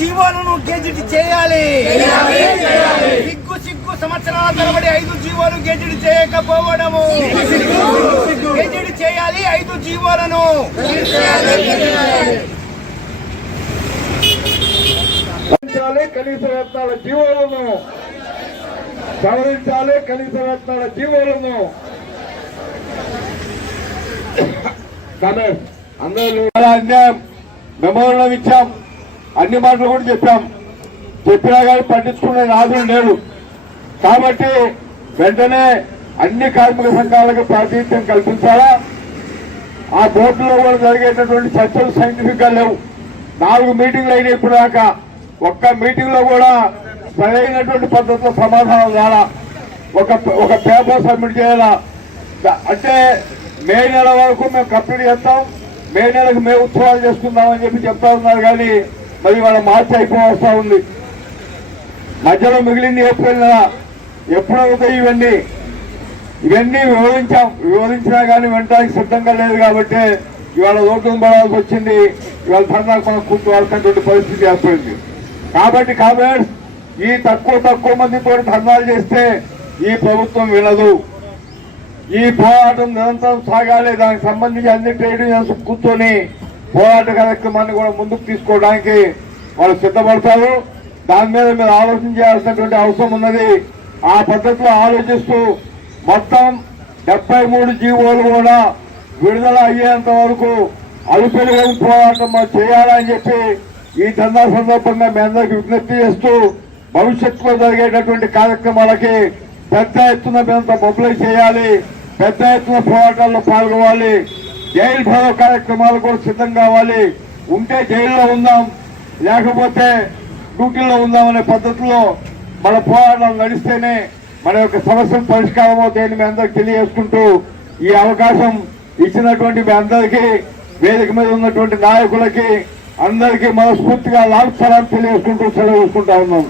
జీవోలను gazette చేయాలి. సిగ్గు సంవత్సరాల తరబడి 5 జీవోలు గెజిట్ చేయకపోవడము. గెజిట్ చేయాలి 5 జీవోలను. కనీస వేతనాల జీవోలను సవరించాలి. కనీస వేతనాల జీవోలను అందరూ అన్యాయం మెమోరం ఇచ్చాం. అన్ని మాటలు కూడా చెప్పినా కానీ పట్టించుకునే నాదులు లేడు. కాబట్టి వెంటనే అన్ని కార్మిక సంఘాలకు ప్రాతినిధ్యం కల్పించాలా. ఆ బోర్డులో కూడా జరిగేటటువంటి చర్చలు సైంటిఫిక్ గా లేవు. 4 మీటింగ్లు అయినా ఇప్పుడు దాకా ఒక్క మీటింగ్ లో కూడా సరైనటువంటి పద్ధతిలో సమాధానం రాలా. ఒక పేపర్ సబ్మిట్ చేయాలా. అంటే మే నెల వరకు మేము కంప్లీట్ చేస్తాం, మే నెలకు మేము ఉత్సవాలు చేసుకుందామని చెప్తా ఉన్నారు. కానీ మరి వాళ్ళ మార్చి అయిపోవస్తా ఉంది. మధ్యలో మిగిలింది ఏప్రిల్ నెల. ఎప్పుడవుతాయి ఇవన్నీ వివరించినా కానీ వినడానికి సిద్ధంగా లేదు. కాబట్టి ఇవాళ రోడ్డు పడాల్సి వచ్చింది. ఇవాళ ధర్నాకు మనం కూర్చోవాల్సినటువంటి పరిస్థితి ఏర్పడింది. కాబట్టి కామ్రేడ్స్, ఈ తక్కువ మందితో ధర్నాలు చేస్తే ఈ ప్రభుత్వం వినదు. ఈ పోరాటం నిరంతరం సాగాలి. దానికి సంబంధించి అన్ని ట్రేడ్ యూనియన్స్ కూర్చొని పోరాట కార్యక్రమాన్ని కూడా ముందుకు తీసుకోవడానికి వాళ్ళు సిద్ధపడతారు. దాని మీద మీరు ఆలోచన చేయాల్సినటువంటి అవసరం ఉన్నది. ఆ పద్ధతిలో ఆలోచిస్తూ మొత్తం 73 జీవోలు కూడా విడుదల అయ్యేంత వరకు అలుపెలుగు పోరాటం చేయాలని చెప్పి ఈ ధర్నా సందర్భంగా మీ అందరికీ విజ్ఞప్తి చేస్తూ భవిష్యత్తులో జరిగేటటువంటి కార్యక్రమాలకి పెద్ద ఎత్తున మేమంతా మొబిలైజ్ చేయాలి. పెద్ద ఎత్తున పోరాటాల్లో పాల్గొవాలి. జైలు భరో కార్యక్రమాలు కూడా సిద్ధం కావాలి. ఉంటే జైల్లో ఉందాం, లేకపోతే డ్యూటీలో ఉందామనే పద్ధతిలో మన పోరాటాలు నడిస్తేనే మన యొక్క సమస్యలు పరిష్కారం అవుతాయని మీ అందరికి తెలియజేసుకుంటూ ఈ అవకాశం ఇచ్చినటువంటి మీ అందరికీ, వేదిక మీద ఉన్నటువంటి నాయకులకి అందరికీ మనస్ఫూర్తిగా లాల్ సలాం తెలియజేసుకుంటూ సెలవు తీసుకుంటా ఉన్నాం.